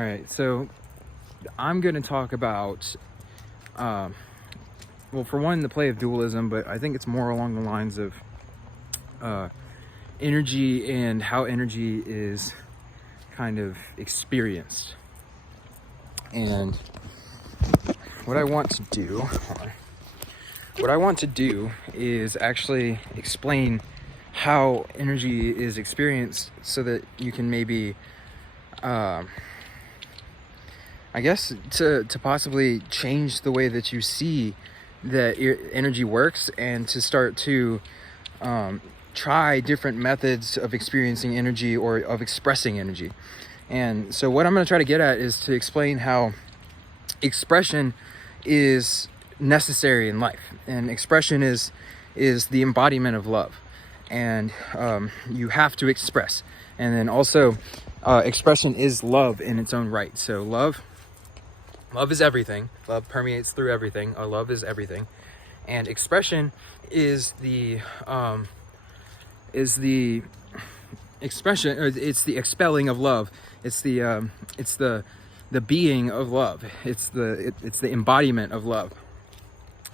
right, so I'm going to talk about, well, for one, the play of dualism, but I think it's more along the lines of energy and how energy is kind of experienced. And what I want to do is actually explain how energy is experienced so that you can maybe I guess to possibly change the way that you see that energy works, and to start to try different methods of experiencing energy or of expressing energy. And so what I'm going to try to get at is to explain how expression is necessary in life, and expression is the embodiment of love, and you have to express. And then also expression is love in its own right. So love is everything. Love permeates through everything. Love is everything, and expression is the expression, or it's the expelling of love. It's the being of love. It's the embodiment of love.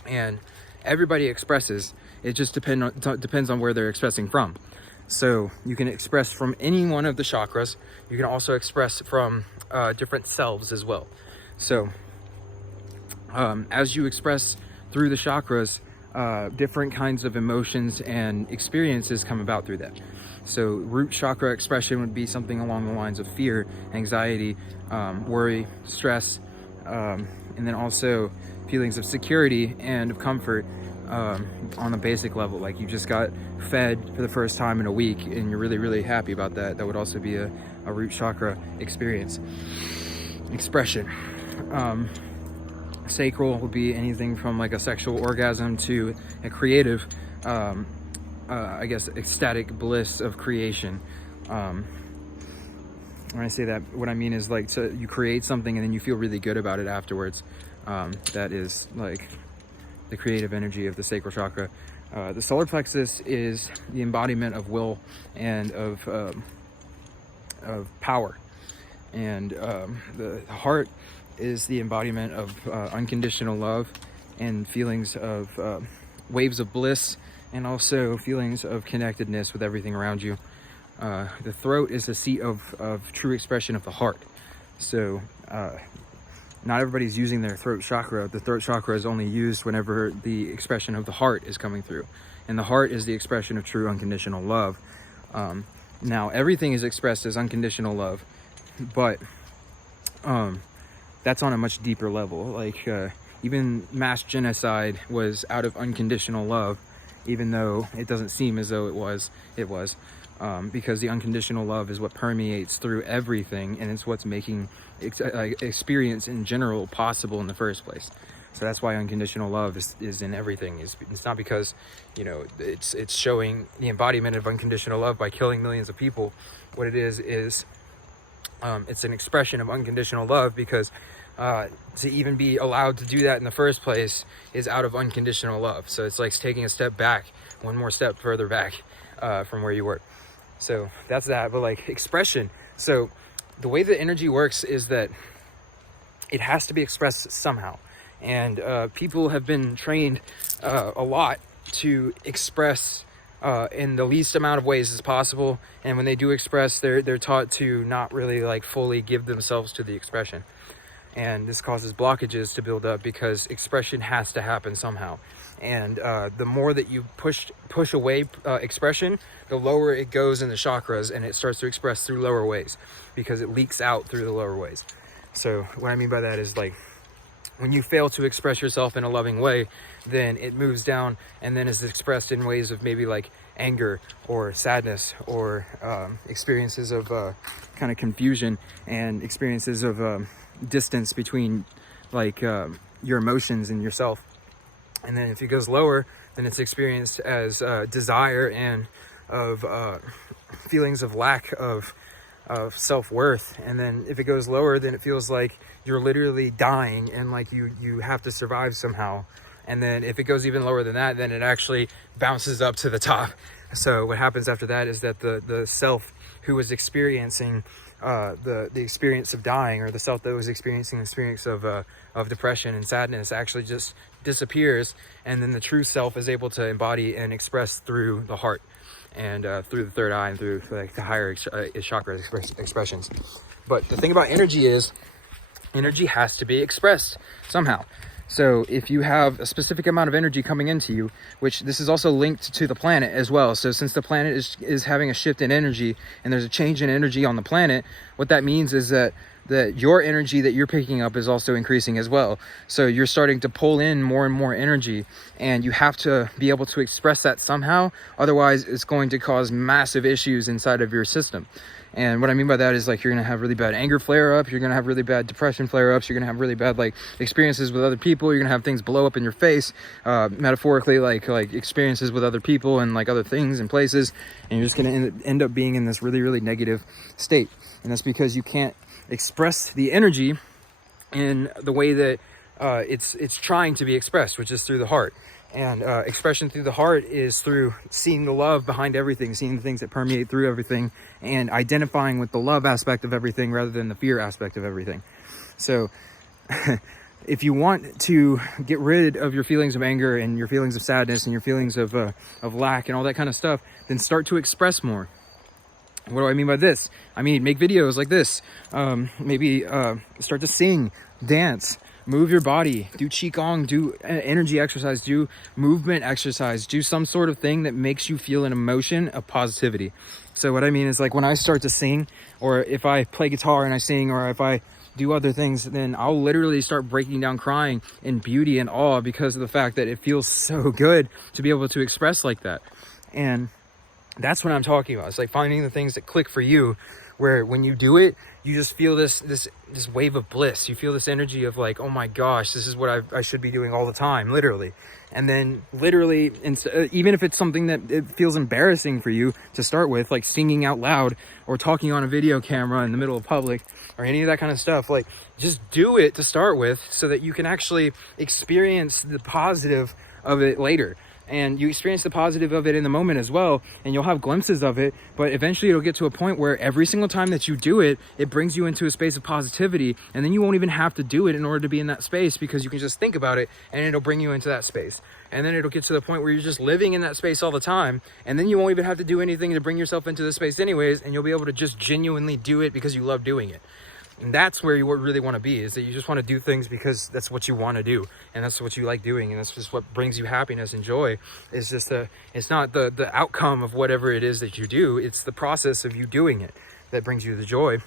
And everybody expresses. It just depends on where they're expressing from. So you can express from any one of the chakras. You can also express from different selves as well. So as you express through the chakras, different kinds of emotions and experiences come about through that. So root chakra expression would be something along the lines of fear, anxiety, worry, stress, and then also feelings of security and of comfort on the basic level. Like you just got fed for the first time in a week and you're really, really happy about that. That would also be a root chakra experience. Expression. Sacral would be anything from like a sexual orgasm to a creative, I guess, ecstatic bliss of creation. When I say that, what I mean is like, so you create something and then you feel really good about it afterwards. That is like the creative energy of the sacral chakra. The solar plexus is the embodiment of will and of power. And the heart is the embodiment of unconditional love and feelings of waves of bliss, and also feelings of connectedness with everything around you. The throat is the seat of true expression of the heart. So not everybody's using their throat chakra. The throat chakra is only used whenever the expression of the heart is coming through. And the heart is the expression of true unconditional love. Now, everything is expressed as unconditional love, but that's on a much deeper level. Like even mass genocide was out of unconditional love, even though it doesn't seem as though it was, because the unconditional love is what permeates through everything, and it's what's making experience in general possible in the first place. So that's why unconditional love is in everything. It's not because, you know, it's showing the embodiment of unconditional love by killing millions of people. What it is it's an expression of unconditional love, because to even be allowed to do that in the first place is out of unconditional love. So it's like taking a step back, one more step further back from where you were. So that's that. But like expression, so the way the energy works is that it has to be expressed somehow. And people have been trained a lot to express in the least amount of ways as possible. And when they do express, they're taught to not really like fully give themselves to the expression. And this causes blockages to build up, because expression has to happen somehow. And the more that you push away expression, the lower it goes in the chakras, and it starts to express through lower ways, because it leaks out through the lower ways. So what I mean by that is, like, when you fail to express yourself in a loving way, then it moves down and then is expressed in ways of maybe like anger or sadness, or experiences of kind of confusion, and experiences of distance between like your emotions and yourself. And then if it goes lower, then it's experienced as desire and of feelings of lack of self-worth. And then if it goes lower, then it feels like you're literally dying, and like you have to survive somehow. And then if it goes even lower than that, then it actually bounces up to the top. So what happens after that is that the self who is experiencing the experience of dying, or the self that was experiencing the experience of depression and sadness actually just disappears, and then the true self is able to embody and express through the heart, and through the third eye, and through like the higher chakra expressions. But the thing about energy is, energy has to be expressed somehow. So if you have a specific amount of energy coming into you, which this is also linked to the planet as well. So since the planet is having a shift in energy, and there's a change in energy on the planet, what that means is that your energy that you're picking up is also increasing as well. So you're starting to pull in more and more energy, and you have to be able to express that somehow. Otherwise, it's going to cause massive issues inside of your system. And what I mean by that is, like, you're going to have really bad anger flare-ups, you're going to have really bad depression flare-ups, you're going to have really bad, like, experiences with other people, you're going to have things blow up in your face, metaphorically, like experiences with other people and, like, other things and places, and you're just going to end up being in this really, really negative state. And that's because you can't express the energy in the way that it's trying to be expressed, which is through the heart. And expression through the heart is through seeing the love behind everything, seeing the things that permeate through everything, and identifying with the love aspect of everything rather than the fear aspect of everything. So if you want to get rid of your feelings of anger and your feelings of sadness and your feelings of lack and all that kind of stuff, then start to express more. What do I mean by this? I mean, make videos like this. Maybe start to sing, dance, move your body, do qigong, do energy exercise, do movement exercise, do some sort of thing that makes you feel an emotion of positivity. So what I mean is, like, when I start to sing, or if I play guitar and I sing, or if I do other things, then I'll literally start breaking down crying in beauty and awe because of the fact that it feels so good to be able to express like that. And that's what I'm talking about. It's like finding the things that click for you, where when you do it, you just feel this wave of bliss. You feel this energy of, like, oh my gosh, this is what I should be doing all the time, literally. And then literally, even if it's something that it feels embarrassing for you to start with, like singing out loud or talking on a video camera in the middle of public or any of that kind of stuff, like, just do it to start with so that you can actually experience the positive of it later. And you experience the positive of it in the moment as well, and you'll have glimpses of it, but eventually it'll get to a point where every single time that you do it, it brings you into a space of positivity, and then you won't even have to do it in order to be in that space, because you can just think about it and it'll bring you into that space. And then it'll get to the point where you're just living in that space all the time, and then you won't even have to do anything to bring yourself into the space anyways, and you'll be able to just genuinely do it because you love doing it. And that's where you really want to be, is that you just want to do things because that's what you want to do, and that's what you like doing, and that's just what brings you happiness and joy. It's just it's not the outcome of whatever it is that you do, it's the process of you doing it that brings you the joy.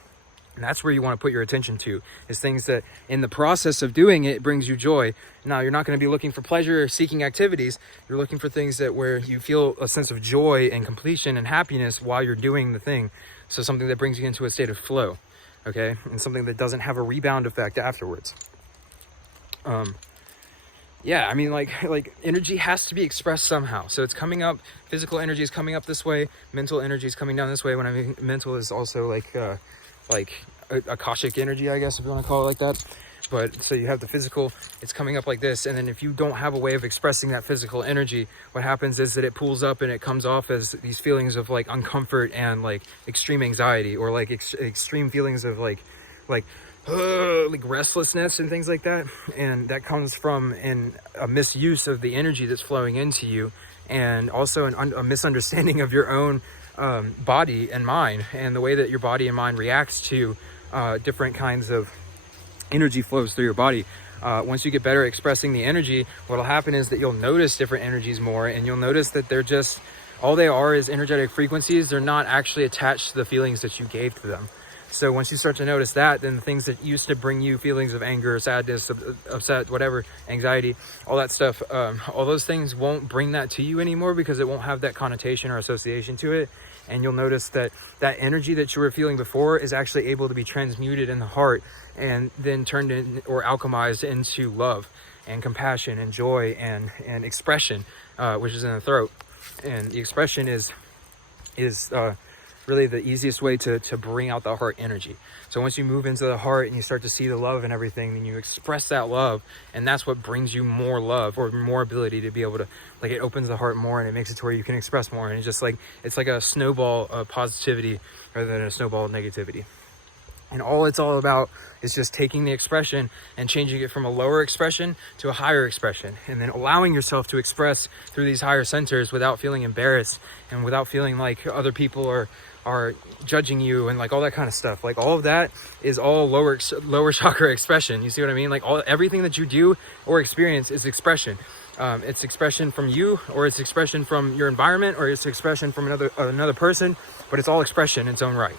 And that's where you want to put your attention to, is things that in the process of doing it brings you joy. Now, you're not going to be looking for pleasure seeking activities. You're looking for things that where you feel a sense of joy and completion and happiness while you're doing the thing. So something that brings you into a state of flow. Okay, and something that doesn't have a rebound effect afterwards. Yeah, I mean, like energy has to be expressed somehow. So it's coming up, physical energy is coming up this way, mental energy is coming down this way. When I mean mental is also like Akashic energy, I guess, if you want to call it like that. But so you have the physical, it's coming up like this, and then if you don't have a way of expressing that physical energy, what happens is that it pulls up and it comes off as these feelings of like uncomfort and like extreme anxiety, or like extreme feelings of like restlessness and things like that. And that comes from a misuse of the energy that's flowing into you, and also a misunderstanding of your own body and mind, and the way that your body and mind reacts to different kinds of energy flows through your body. Once you get better at expressing the energy, what'll happen is that you'll notice different energies more, and you'll notice that they're just, all they are is energetic frequencies. They're not actually attached to the feelings that you gave to them. So once you start to notice that, then the things that used to bring you feelings of anger, sadness, upset, whatever, anxiety, all that stuff, all those things won't bring that to you anymore, because it won't have that connotation or association to it. And you'll notice that that energy that you were feeling before is actually able to be transmuted in the heart, and then turned in or alchemized into love and compassion and joy and expression, which is in the throat. And the expression is really the easiest way to bring out the heart energy. So once you move into the heart and you start to see the love and everything, then you express that love, and that's what brings you more love, or more ability to be able to, like, it opens the heart more, and it makes it to where you can express more. And it's just like, it's like a snowball of positivity rather than a snowball of negativity. And all it's all about is just taking the expression and changing it from a lower expression to a higher expression, and then allowing yourself to express through these higher centers without feeling embarrassed and without feeling like other people are judging you and like all that kind of stuff. Like all of that is all lower chakra expression. You see what I mean? Like everything that you do or experience is expression. It's expression from you, or it's expression from your environment, or it's expression from another person, but it's all expression in its own right.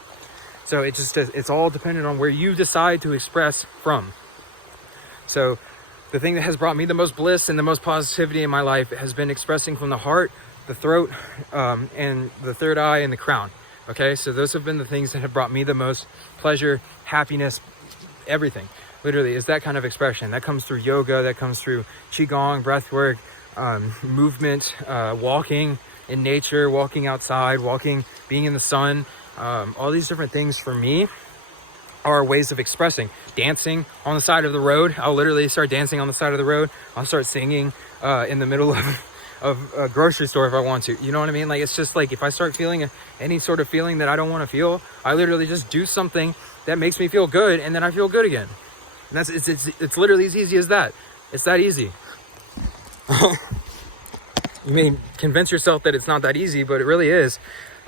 So it's all dependent on where you decide to express from. So the thing that has brought me the most bliss and the most positivity in my life has been expressing from the heart, the throat, and the third eye and the crown. Okay, so those have been the things that have brought me the most pleasure, happiness, everything. Literally is that kind of expression. That comes through yoga, that comes through qigong, breath work, movement, walking in nature, walking outside, being in the sun. All these different things for me are ways of expressing. Dancing on the side of the road. I'll literally start dancing on the side of the road. I'll start singing in the middle of a grocery store if I want to. You know what I mean? Like, it's just like if I start feeling any sort of feeling that I don't want to feel, I literally just do something that makes me feel good, and then I feel good again. And it's literally as easy as that. It's that easy. You may convince yourself that it's not that easy, but it really is.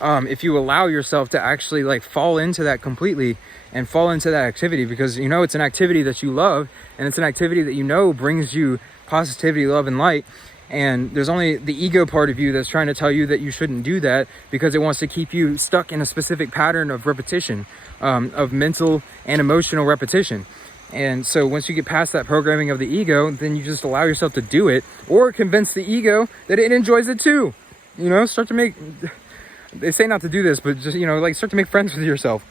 If you allow yourself to actually like fall into that completely and fall into that activity, because you know it's an activity that you love, and it's an activity that you know brings you positivity, love, and light. And there's only the ego part of you that's trying to tell you that you shouldn't do that because it wants to keep you stuck in a specific pattern of repetition, of mental and emotional repetition. And so once you get past that programming of the ego, then you just allow yourself to do it, or convince the ego that it enjoys it too. You know, start to make, they say not to do this, but just, you know, like start to make friends with yourself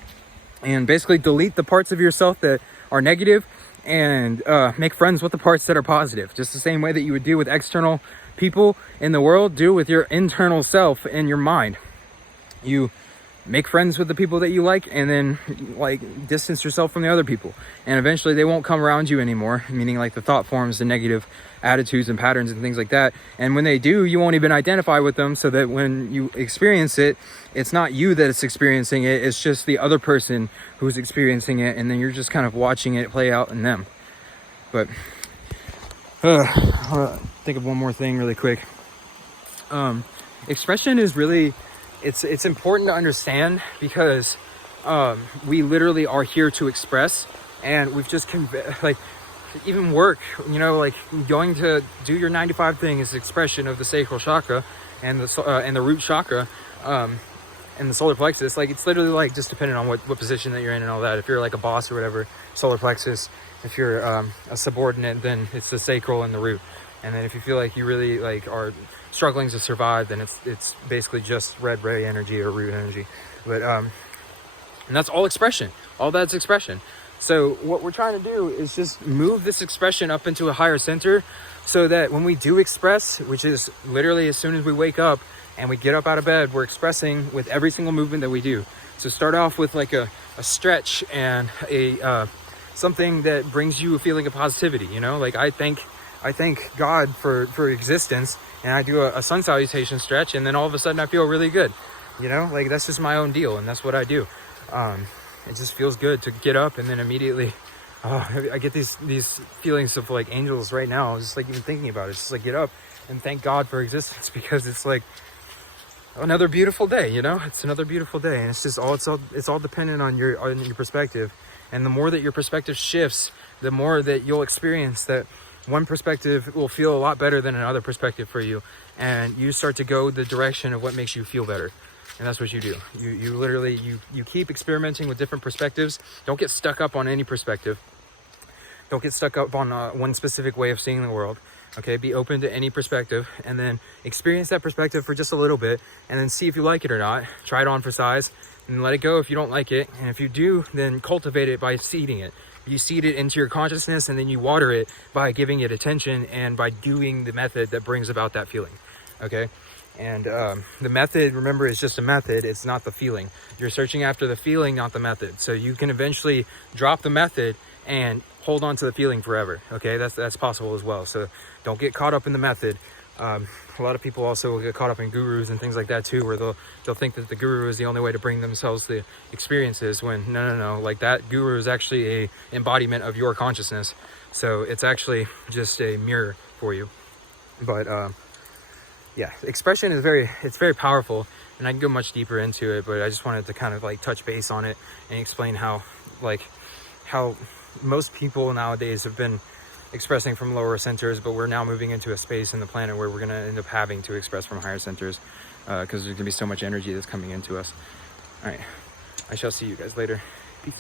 and basically delete the parts of yourself that are negative and make friends with the parts that are positive. Just the same way that you would do with external people in the world, do with your internal self and your mind. You make friends with the people that you like, and then like distance yourself from the other people, and eventually they won't come around you anymore, meaning like the thought forms, the negative attitudes and patterns and things like that. And when they do, you won't even identify with them, so that when you experience it, it's not you that is experiencing it, it's just the other person who's experiencing it, and then you're just kind of watching it play out in them. But I'll think of one more thing really quick. Expression is really, it's important to understand, because we literally are here to express, and we've just like even work, you know, like going to do your 9 to 5 thing is expression of the sacral chakra and the root chakra and the solar plexus. Like, it's literally like just depending on what position that you're in and all that. If you're like a boss or whatever, solar plexus. If you're a subordinate, then it's the sacral and the root. And then if you feel like you really like are struggling to survive, then it's basically just red ray energy or root energy. But and that's all expression. All that's expression. So what we're trying to do is just move this expression up into a higher center, so that when we do express, which is literally as soon as we wake up and we get up out of bed, we're expressing with every single movement that we do. So start off with like a stretch and a something that brings you a feeling of positivity. You know, like I thank God for existence, and I do a sun salutation stretch, and then all of a sudden I feel really good. You know, like that's just my own deal, and that's what I do. It just feels good to get up, and then immediately I get these feelings of like angels right now, just like even thinking about it. It's just like get up and thank God for existence, because it's like another beautiful day. You know, it's another beautiful day, and it's just it's all dependent on your perspective. And the more that your perspective shifts, the more that you'll experience that one perspective will feel a lot better than another perspective for you, and you start to go the direction of what makes you feel better. And that's what you do. You literally you keep experimenting with different perspectives. Don't get stuck up on any perspective. Don't get stuck up on one specific way of seeing the world. Okay, be open to any perspective, and then experience that perspective for just a little bit, and then see if you like it or not. Try it on for size, and let it go if you don't like it. And if you do, then cultivate it by seeding it. You seed it into your consciousness, and then you water it by giving it attention and by doing the method that brings about that feeling. Okay. And the method, remember, is just a method. It's not the feeling. You're searching after the feeling, not the method. So you can eventually drop the method and hold on to the feeling forever. Okay, that's possible as well. So don't get caught up in the method. A lot of people also will get caught up in gurus and things like that too, where they'll think that the guru is the only way to bring themselves the experiences, when no, like that guru is actually a embodiment of your consciousness. So it's actually just a mirror for you. But yeah, expression is very powerful, and I can go much deeper into it, but I just wanted to kind of like touch base on it and explain how most people nowadays have been expressing from lower centers, but we're now moving into a space in the planet where we're going to end up having to express from higher centers, because there's going to be so much energy that's coming into us. All right, I shall see you guys later. Peace.